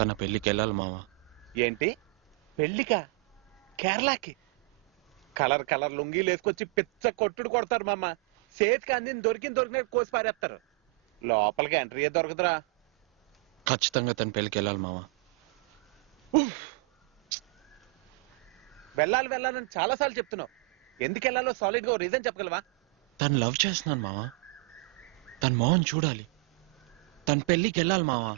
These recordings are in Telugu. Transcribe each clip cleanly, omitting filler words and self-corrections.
తన పెళ్ళికి వెళ్ళాలి మావా. ఏంటి పెళ్ళికా? కేరళకి? కలర్ కలర్ లుంగీలు వేసుకొచ్చి పిచ్చ కొట్టుడు కొడతారు మామ. చేతికి అందిని దొరికినట్టు కోసి పారేస్తారు. లోపలికి ఎంట్రీ దొరకదురా. ఖచ్చితంగా తన పెళ్ళికి వెళ్ళాలి మావా. వెళ్ళాలని చాలాసార్లు చెప్తున్నావు. ఎందుకు వెళ్ళాలో సాలిడ్ గా రీజన్ చెప్పగలవా? తను లవ్ చేస్తున్నాను మావా. తన మోహన్ చూడాలి. తన పెళ్ళికి వెళ్ళాలి మావా.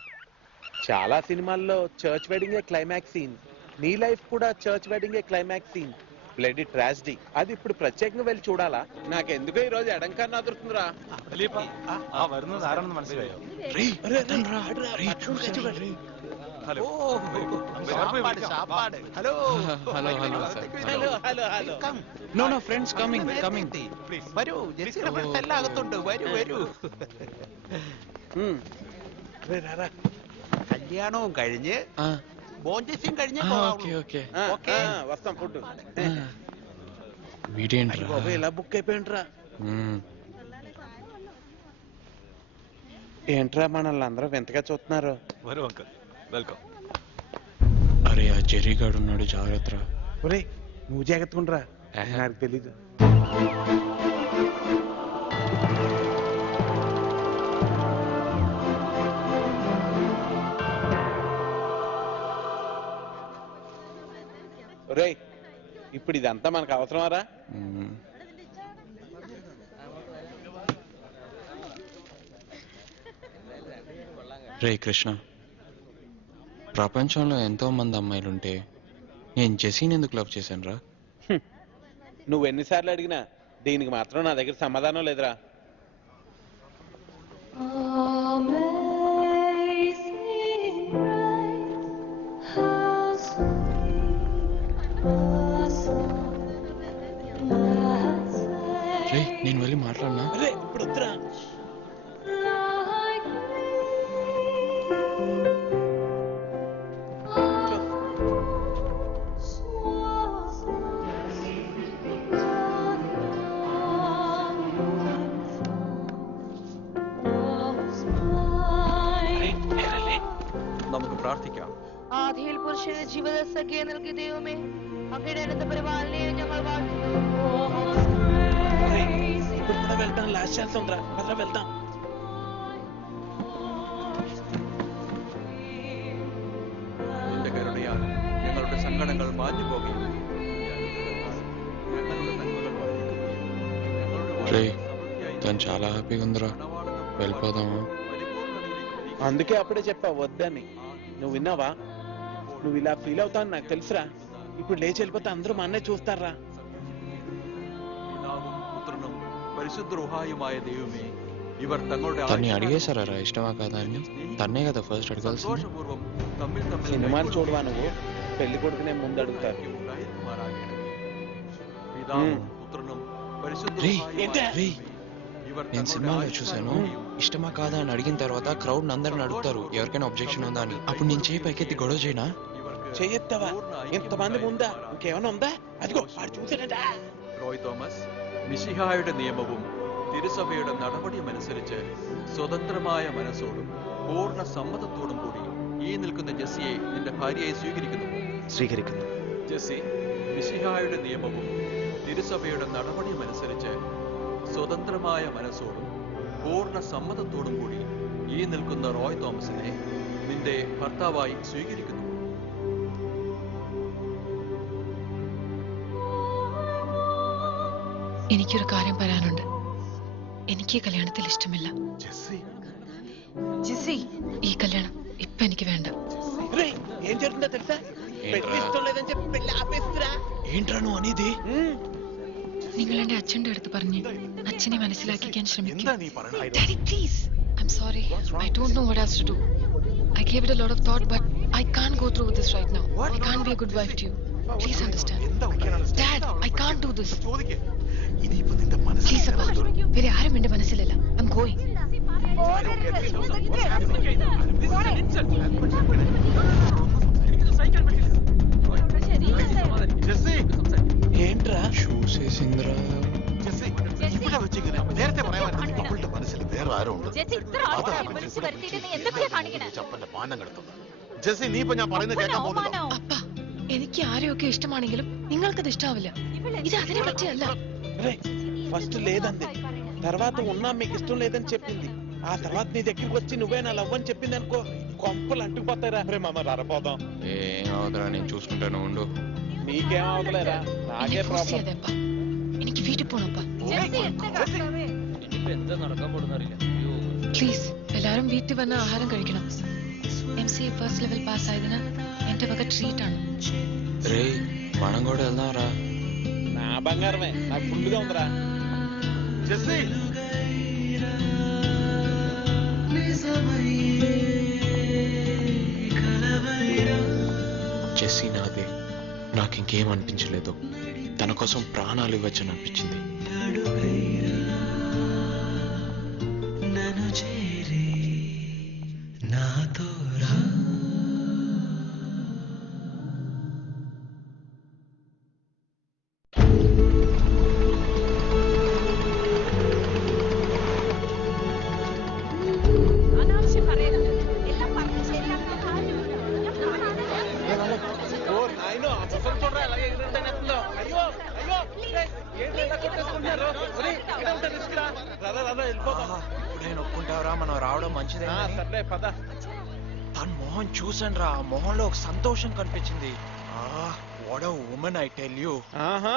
చాలా సినిమాల్లో చర్చ్ వెడ్డింగ్ క్లైమాక్స్ సీన్. నీ లైఫ్ కూడా church wedding climax scene. Bloody tragedy. అది ఇప్పుడు ప్రత్యేకంగా వెళ్ళి చూడాలా? నాకెందుకో ఈ రోజు ఎడంకన్నా దొరుకుతుందిరా. കല്യാണവും കഴിഞ്ഞ് ബോഞ്ചേസിയും കഴിഞ്ഞ് వస్తాం ఫుడ్. వీడేంట్రా ఇలా బుక్ అయిపోయింట్రా. ఏంట్రా మనల్ని అందరూ వింతగా చూస్తున్నారు? అరే ఆ జెర్రీగాడు ఉన్నాడు, జాగ్రత్త. ఒరేయ్ నువ్వు జాగ్రత్తగా నాకు తెలీదు. ఒరేయ్ ఇప్పుడు ఇదంతా మనకు అవసరమారా? రే కృష్ణ, ప్రపంచంలో ఎంతో మంది అమ్మాయిలుంటే నేను జెస్సీని ఎందుకు లవ్ చేశాను రా? నువ్వు ఎన్నిసార్లు అడిగినా దీనికి మాత్రం నా దగ్గర సమాధానం లేదురా. రే నేను వెళ్ళి మాట్లాడినా? ఇప్పుడు వద్దురా. നമുക്ക് പ്രാർത്ഥിക്കാം. ആദിയിൽ പുരുഷന് ജീവദശകെ നൽകിയ ദൈവമേ, അങ്ങയുടെ പരിപാലനയെ ഞങ്ങൾ വാഴ്ത്തുന്നു. ఇప్పుడు కూడా వెళ్తాం. లాస్ట్ ఛాన్స్ ఉందిరా. పదరా వెళ్తాం. നിന്റെ കരുണയാൽ ഞങ്ങളുടെ സങ്കടങ്ങൾ മാഞ്ഞു പോകുകയും రే తను చాలా హ్యాపీగా ఉందిరా, వెళ్ళిపోదామా? అందుకే అప్పుడే చెప్పా వద్దని. నువ్వు విన్నావా? నువ్వు ఇలా ఫీల్ అవుతావు నాకు తెలుసురా. ఇప్పుడు లేచి వెళ్ళిపోతే అందరూ మా అన్నయ్య చూస్తారా. తన్ని అడిగేశారా ఇష్టమా కాదా అని? తన్నే కదా ఫస్ట్ అడగాల్సింది. సినిమాలు చూడవా నువ్వు? పెళ్లి కొడుకునే ముందు అడుగుతారు. నేను సినిమాలో చూశాను, ఇష్టమా కాదా అని అడిగిన తర్వాత క్రౌడ్ అందరిని అడుగుతారు ఎవరికైనా అబ్జెక్షన్ ఉందా అని. అప్పుడు నేను చేయి పైకెత్తి గొడవ చేయనా? చెయ్యొత్తావా? ఇంతమంది ముందా? ఇంకేమైనా ఉందా? అదిగో వాడు చూసాడట. റോയ് തോമസ്, മിശിഹായുടെ നിയമവും തിരുസഭയുടെ നടപടിയുമനുസരിച്ച് സ്വതന്ത്രമായ മനസ്സോടും പൂർണ്ണ സമ്മതത്തോടും കൂടി ഈ നിൽക്കുന്ന ജെസ്സിയെ നിന്റെ ഭാര്യയായി സ്വീകരിക്കുന്നു. ജെസ്സി, മിശിഹായുടെ നിയമവും തിരുസഭയുടെ നടപടിയുമനുസരിച്ച് സ്വതന്ത്രമായ മനസ്സോടും പൂർണ്ണ സമ്മതത്തോടും കൂടി ഈ നിൽക്കുന്ന റോയ് തോമസിനെ നിന്റെ ഭർത്താവായി സ്വീകരിക്കുന്നു. എനിക്കൊരു കാര്യം പറയാനുണ്ട്. എനിക്ക് ഈ കല്യാണത്തിൽ ഇഷ്ടമില്ല. ജിസി, ഈ കല്യാണം ഇപ്പൊ എനിക്ക് വേണ്ട. ఏం జరుగుతుందో తెలుసా? పెళ్లి ఇష్టం లేదని చెప్పి పెళ్లి ఆపేస్తురా. ఏంట్రా నువ్వు అనేది? നിങ്ങൾ എന്റെ അച്ഛന്റെ അടുത്ത് പറഞ്ഞ് അച്ഛനെ മനസ്സിലാക്കിക്കാൻ ശ്രമിക്കും. Daddy, please. I'm sorry. I don't know what else to do. I gave it a lot of thought, but I can't go through with this right now. I can't be a good wife to you. Please understand. Dad, I can't do this. Please, Appa. വേറെ ആരും എന്റെ മനസ്സിലല്ല. I'm going. ఏంట్రా షూస్ వేసిందిరా? നേരത്തെ പറയാമായിരുന്നു. അവളുടെ മനസ്സിൽ വേറെ ആരോ ഉണ്ട്. ചേച്ചി ഇത്ര ആൾക്കാരെ വിളിച്ചു വരുത്തിയിട്ട് നീ എന്തൊക്കെയാ കാണിക്കണേ? ചപ്പന്റെ പാനം കിടത്തുന്നത് ജെസ്സി നീ ഇപ്പൊ ഞാൻ പറയുന്നത് കേൾക്കാൻ പോകുന്നുണ്ടോ? അപ്പ എനിക്ക് ആരെയൊക്കെ ഇഷ്ടമാണെങ്കിലും നിങ്ങൾക്കത് ഇഷ്ടാവില്ല. ഇത് അതിനെ പറ്റിയല്ല. ఫస్ట్ లేదంది, తర్వాత ఉన్నా మీకు ఇష్టం లేదని చెప్పింది, ఆ తర్వాత నీ దగ్గరికి వచ్చి నువ్వే నా లవ్ అని చెప్పింది అనుకో, కొంపలు అంటుకుపోతాయిరా. రే మామ రారపోదాం. ఏం అవుతురా, నేను చూసుకుంటాను ఉండు. నీకేం అవతలేరా, నాకే ప్రాబ్లం. എനിക്ക് വീട്ടിൽ പോണപ്പാ. പ്ലീസ് എല്ലാരും വീട്ടിൽ വന്ന് ആഹാരം കഴിക്കണം. MCA ഫസ്റ്റ് ലെവൽ പാസ് ആയതിന് എന്റെ വക ട്രീറ്റ് ആണ്. రే మనం కూడా వెళ్దాం రా. నా బంగారమే, నాకు ఫుల్గా ఉందిరా. ജെസ്സി జెస్సీ నాదే, నాకు ఇంకేం అనిపించలేదు. తన కోసం ప్రాణాలు ఇవ్వచ్చని అనిపించింది. ఓ నాయనో, ఆ ముసలి చూడరా అలాగే ఎగురుంటానేస్తుందో. అయ్యో అయ్యో, ఏంటి ఇలా కొట్టేసుకుంటున్నారు? వెళ్ళిపోతాం. ఇప్పుడే నొక్కుంటావరా, మనం రావడం మంచిదే. సర్లే పద. తన మొహం చూసాను రా, మొహంలో ఒక సంతోషం కనిపించింది. What a woman, I tell you. ఆహా,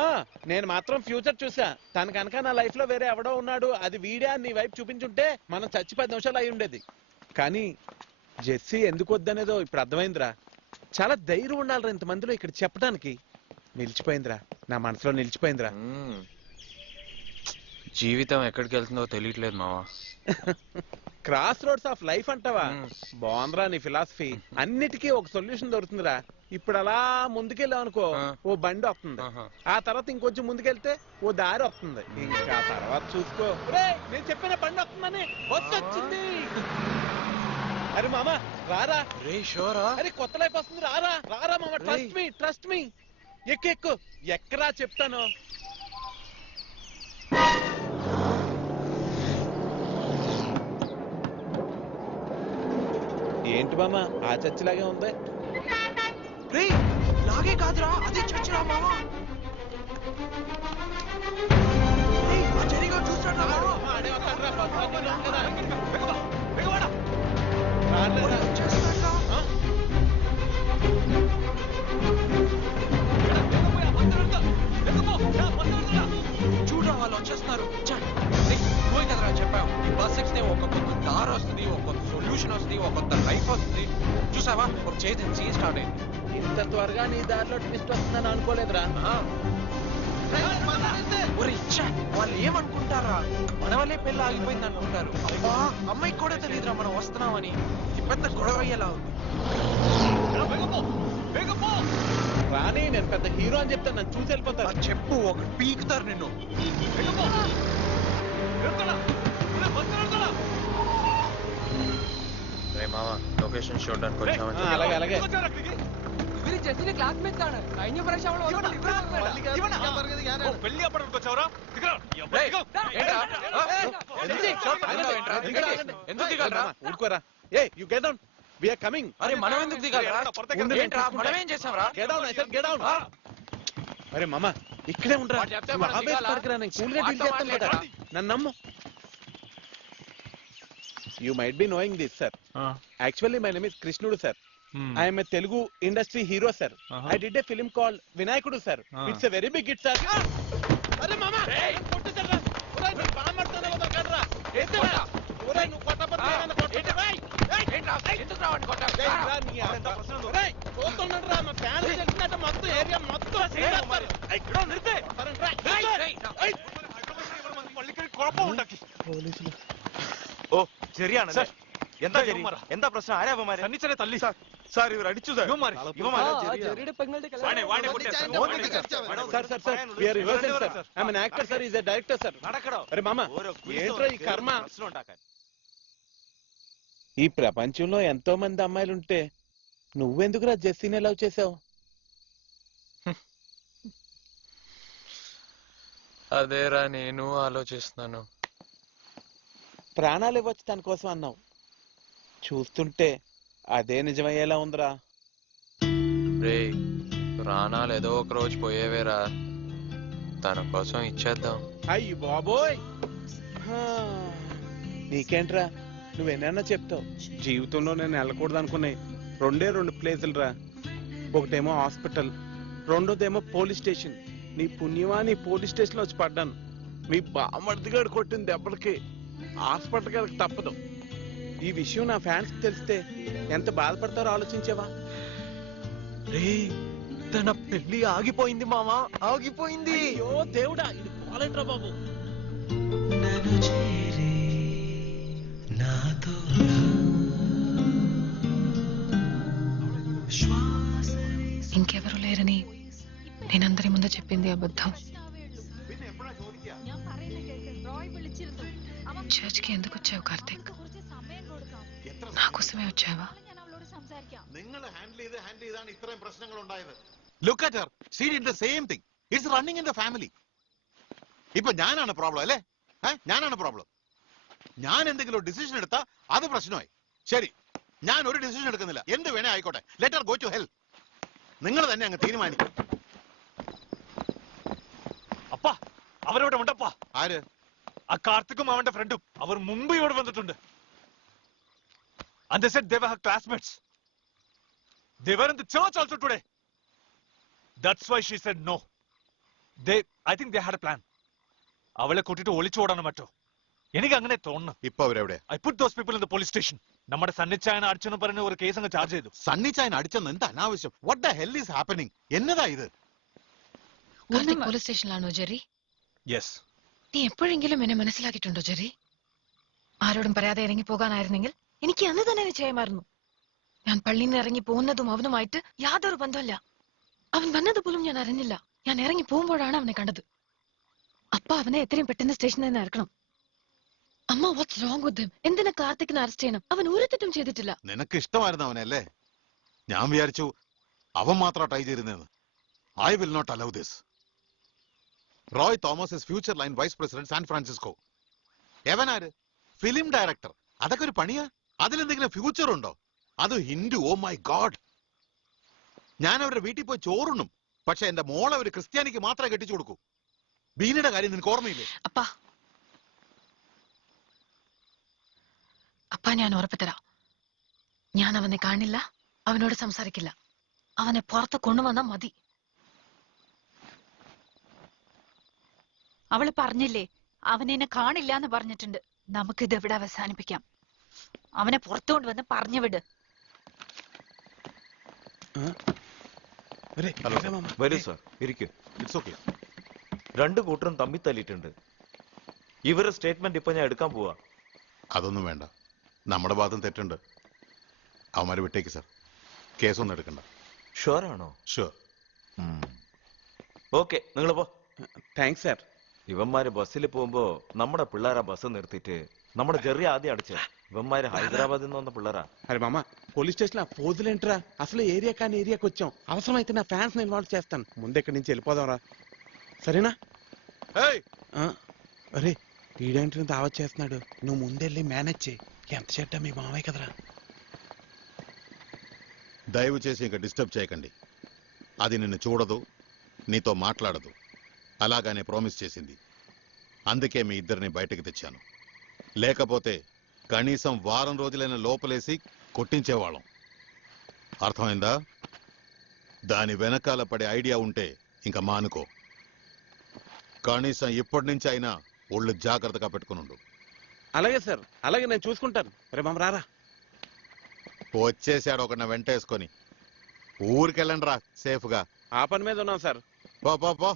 నేను మాత్రం ఫ్యూచర్ చూసా. తన కనుక నా లైఫ్ లో వేరే ఎవడో ఉన్నాడు, అది వీడే నీ వైపు చూపించుంటే మనం చచ్చి 10 నిమిషాలు అయి ఉండేది. కానీ జెస్సీ ఎందుకు వద్దనేదో ఇప్పుడు అర్థమైందిరా. చాలా ధైర్యం ఉండాలిరా ఇంతమందిలో ఇక్కడ చెప్పడానికి. నిలిచిపోయిందిరా, నా మనసులో నిలిచిపోయిందిరా. జీవితం ఎక్కడికి వెళ్తుందో తెలియట్లేదు మావా. క్రాస్ రోడ్స్ ఆఫ్ లైఫ్ అంటావా? బాగుందిరా నీ ఫిలాసఫీ. అన్నిటికీ ఒక సొల్యూషన్ దొరుకుతుందిరా. ఇప్పుడు అలా ముందుకెళ్ళావు అనుకో, ఓ బండి వస్తుంది. ఆ తర్వాత ఇంకొంచెం ముందుకెళ్తే ఓ దారి వస్తుంది. ఇంకా తర్వాత చూసుకో. నేను చెప్పిన బండి వస్తుందని వచ్చింది. అరే మామ రారా. రే షోరా. అరే కొత్త లైఫ్ వస్తుంది, రారా రారా మామ. Trust me. ఎక్కు ఎక్కరా చెప్తాను. ఏంటి మామ ఆ చర్చిలాగే ఉంది? రే లాగే కాదురా, అదే చర్చిరా మావా. చూడరా వాళ్ళు వచ్చేస్తున్నారు. పోయి కదరా చెప్పావు, ఈ బస్ ఎక్కితే ఒక కొత్త దారి వస్తుంది, ఒక కొత్త సొల్యూషన్ వస్తుంది, ఒక కొత్త లైఫ్ వస్తుంది. చూసావా, ఒక చేతి స్టార్ట్ అయింది. ఇంత త్వరగా నీ దారిలో ట్విస్ట్ వస్తుందని అనుకోలేదురా. వాళ్ళు ఏమనుకుంటారా, మన వల్లే పెళ్ళి ఆగిపోయింది అనుకుంటారు. అబ్బా, అమ్మాయికి కూడా తెలియదురా మనం వస్తున్నామని. ఇది పెద్ద గొడవ అయ్యేలా ఉంది. రాని, నేను పెద్ద హీరో అని చెప్తాను, నన్ను చూసి వెళ్ళిపోతారు. చెప్పు, ఒక పీకుతారు నిన్ను. రే మామ, లొకేషన్ చూడడానికి వచ్చామని. అలాగే అలాగే. ఊరుకోరా. Hey you get down, we are coming. అరే మనం ఎందుకు దిగాలరా? మనం ఏం చేసాంరా? Get down, I said get down. అరే మామ ఇక్కడే ఉండరా, నేను కూల్గా డీల్ చేస్తాను కదా, నన్ను నమ్ము. You might be knowing this, sir. Actually, my name is Krishnudu, sir. I am a Telugu industry hero, sir. I did a film called Vinayakudu, sir. It's a very big hit, sir. Arey mama, kottu sarra. Oray nee baamartana oda kadra. Edra. Oray nu kottapatta na kottu. Entra. Endu raavandi kotta. Entra nee anta prasana. Oray, kottonnadra ma fan తెలిసినట్టు మొత్తం ఏరియా మొత్తం సేస్తారు. ఏయ్ ఇక్కడ నిర్తే. ఏయ్ పల్లికి కోపం ఉండకి. పోలీసులు. ഓ ശരിയാണ് എന്താ പ്രശ്നം? ആരാ സന്നിച്ചനെ തല്ലി സാർ ഇവർ അടിച്ചു സാർ. ఈ ప్రపంచంలో ఎంతో మంది అమ్మాయిలుంటే నువ్వెందుకురా జెస్సీని లవ్ చేసావు? అదేరా నేను ఆలోచిస్తున్నాను. ప్రాణాలు ఇవ్వచ్చు దానికోసం అన్నావు, చూస్తుంటే అదే నిజమయ్యేలా ఉందిరా. రే ప్రాణాలు ఏదో ఒక రోజు పోయేవేరా, తన కోసం ఇచ్చేద్దాం. అయ్యి బాబోయ్, హా. నీకేంట్రా, నువ్వేనన్నా చెప్తావు. జీవితంలో నేను వెళ్ళకూడదు అనుకున్నాయి 2 ప్లేసులు రా. ఒకటేమో హాస్పిటల్, రెండోదేమో పోలీస్ స్టేషన్. నీ పుణ్యమా నీ పోలీస్ స్టేషన్ వచ్చి పడ్డాను. మీ బామర్దిగాడు కొట్టిన దెబ్బలకి హాస్పిటల్ గారికి తప్పదు. ఈ విషయం నా ఫ్యాన్స్ తెలిస్తే ఎంత బాధపడతారో ఆలోచించావా? రే తన పెళ్లి ఆగిపోయింది మామా, ఆగిపోయింది. అయ్యో దేవుడా, ఇది పోలేట్రా బాబు. ఇంకెవరు లేరని నేనందరి ముందు చెప్పింది అబద్ధం. చర్చ్కి ఎందుకు వచ్చావు కార్తిక్? నా కోసమే వచ్చావా? Look at her. She did the same thing. It's running in the family. ഇപ്പൊ ഞാനാണ് പ്രോബ്ലം അല്ലേ? ഞാനാണ് പ്രോബ്ലം. ഞാൻ എന്തെങ്കിലും ഡിസിഷൻ എടുത്താ അത് പ്രശ്നമായി. ശരി, ഞാൻ ഒരു ഡിസിഷൻ എടുക്കുന്നില്ല. എന്ത് വേണേ ആയിക്കോട്ടെ. Let her go to hell. നിങ്ങൾ തന്നെ അങ്ങ് തീരുമാനിക്കും. അപ്പാ അവരവിടെ ഉണ്ടപ്പാ. ആര്? ആ കാർത്തിക്കും അവന്റെ ഫ്രണ്ടും അവർ മുമ്പ് ഇവിടെ വന്നിട്ടുണ്ട്. And they said they were her classmates. They were in the church also today. That's why she said no. I think they had a plan. അവളെ കൂട്ടിട്ട് ഒളിച്ചോടാണ് മറ്റോ. എനിക്ക് അങ്ങനെ തോന്നുന്നു. ഇപ്പൊ അവരെവിടെ? I put those people in the police station. നമ്മുടെ സണ്ണിച്ചായനെ അടിച്ചെന്ന് പറഞ്ഞ ഒരു കേസ് അങ്ങ് ചാർജ് ചെയ്തു. സണ്ണിച്ചായനെ അടിച്ചെന്ന് എന്ത് അനാവശ്യം? What the hell is happening? എന്നതാ ഇത്? പോലീസ് സ്റ്റേഷനിലാണോ ജെറി? യെസ്. നീ എപ്പോഴെങ്കിലും എന്നെ മനസ്സിലാക്കിയിട്ടുണ്ടോ ജെറി? ആരോടും പറയാതെ ഇറങ്ങി പോകാനായിരുന്നെങ്കിൽ എനിക്ക് അന്ന് തന്നെ നിശ്ചയമായിരുന്നു. ഞാൻ പള്ളിയിൽ നിന്ന് ഇറങ്ങി പോകുന്നതും അവനുമായിട്ട് യാതൊരു ബന്ധമില്ല. അവൻ വന്നത് പോലും ഞാൻ അറിഞ്ഞില്ല. ഞാൻ ഇറങ്ങി പോകുമ്പോഴാണ് അവനെ കണ്ടത്. അപ്പ അവനെ എത്രയും പെട്ടെന്ന് സ്റ്റേഷനിൽ നിന്ന് ഇറക്കണം. അമ്മ, വാട്ട്സ് റോങ് വിത്ത് ഹിം? എന്തിനാ കാർത്തിക്കിനെ അറസ്റ്റ് ചെയ്യണം? അവൻ ഒരു തെറ്റും ചെയ്തിട്ടില്ല. നിനക്ക് ഇഷ്ടമായിരുന്നു അവനല്ലേ? ഞാൻ വിചാരിച്ചു അവൻ മാത്രം ട്രൈ ചെയ്തിരുന്നെന്ന്. I will not allow this. Roy Thomas is Future Line vice president San Francisco. എവനാര്? Film director. അതൊക്കെ ഒരു പണിയാ? അതിലെന്തെങ്കിലും ഫ്യൂച്ചർ ഉണ്ടോ? അത് ഹിന്ദു. Oh my God. ഞാൻ അവരുടെ വീട്ടിൽ പോയി ചോറുണ്ണും. പക്ഷെ എന്റെ മോളെ ഒരു ക്രിസ്ത്യാനിക്ക് മാത്രമേ കെട്ടിച്ചു കൊടുക്കൂ. ബീനയുടെ കാര്യം നിനക്ക് ഓർമ്മയില്ലേ? അപ്പ ഞാൻ ഉറപ്പ് തരാം, ഞാൻ അവനെ കാണില്ല, അവനോട് സംസാരിക്കില്ല. അവനെ പുറത്ത് കൊണ്ടുവന്നാ മതി. അവള് പറഞ്ഞില്ലേ അവനെന്നെ കാണില്ല എന്ന് പറഞ്ഞിട്ടുണ്ട്. നമുക്കിത് ഇവിടെ അവസാനിപ്പിക്കാം. അവനെ പുറത്തു കൊണ്ടുവന്ന് പറഞ്ഞു വിട്. വരൂ സാർ, ഇരിക്കൂ. It's okay. രണ്ടു കൂട്ടരും തമ്മിൽ തല്ലിയിട്ടുണ്ട്. ഇവരുടെ സ്റ്റേറ്റ്മെന്റ് ഇപ്പൊ ഞാൻ എടുക്കാൻ പോവാ. അതൊന്നും വേണ്ട, നമ്മുടെ ഭാഗത്തും തെറ്റുണ്ട്. അവന്മാരെ വിട്ടേക്ക് സാർ. കേസൊന്നും എടുക്കണ്ട. ഷുവർ ആണോ? ഷുവർ. ഓക്കെ, നിങ്ങൾ പോ. Thanks sir. ഇവന്മാര് ബസ്സിൽ പോകുമ്പോ നമ്മുടെ പിള്ളേരാ ബസ് നിർത്തിയിട്ട് നമ്മുടെ జెర్రీ ఆది అడిచా. ఇవమ్మారి హైదరాబాద్ నుంచి ఉన్న పిల్లరా. అరే మామ, పోలీస్ స్టేషన్ ఆ పోజులేంట్రా? అసలు ఏరియా కానీ ఏరియాకి వచ్చాం. అవసరమైతే నా ఫ్యాన్స్ ఇన్వాల్వ్ చేస్తాను. ముందు ఇక్కడి నుంచి వెళ్ళిపోదాంరా, సరేనా? అరే ఈడేంటి దావత్ చేస్తున్నాడు. నువ్వు ముందెళ్ళి మేనేజ్ చేయి. ఎంత చెడ్డా మీ మామయ్య కదరా. దయచేసి ఇంకా డిస్టర్బ్ చేయకండి. అది నిన్ను చూడదు, నీతో మాట్లాడదు. అలాగానే ప్రామిస్ చేసింది. అందుకే మీ ఇద్దరిని బయటకు తెచ్చాను. లేకపోతే కనీసం వారం రోజులైన లోపలేసి కొట్టించేవాళ్ళం. అర్థమైందా? దాని వెనకాల పడే ఐడియా ఉంటే ఇంకా మానుకో. కనీసం ఇప్పటి నుంచి అయినా ఒళ్ళు జాగ్రత్తగా పెట్టుకునుండు. అలాగే సార్, అలాగే నేను చూసుకుంటాను. రే మామ రారా. వచ్చేసాడు ఒకడిని వెంటేసుకొని. ఊరికెళ్ళండి రా సేఫ్గా. ఆ పని మీద ఉన్నాం సార్. పో పో పో.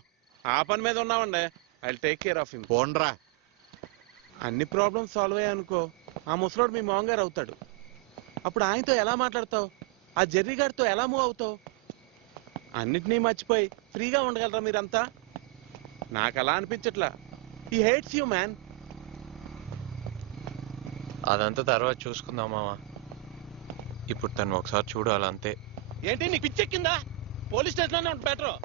ఆ పని మీద ఉన్నామండి. I take care of him. పోండ్రా. అన్ని ప్రాబ్లమ్స్ సాల్వ్ అయ్యానుకో, ఆ ముసలోడు మీ మామగారు అవుతాడు. అప్పుడు ఆయనతో ఎలా మాట్లాడతావు? ఆ జెర్రీ గారితో ఎలా మూవ్ అవుతావు? అన్నిటినీ మర్చిపోయి ఫ్రీగా ఉండగలరా మీరంతా? నాకు అలా అనిపించట్లా. He hates you man. అదంతా తర్వాత చూసుకుందాం మామ. ఇప్పుడు తను ఒకసారి చూడాలంతే. ఏంటి నీకు పిచ్చెక్కిందా? పోలీస్ స్టేషన్లోనే ఉంటుంది బెటర్.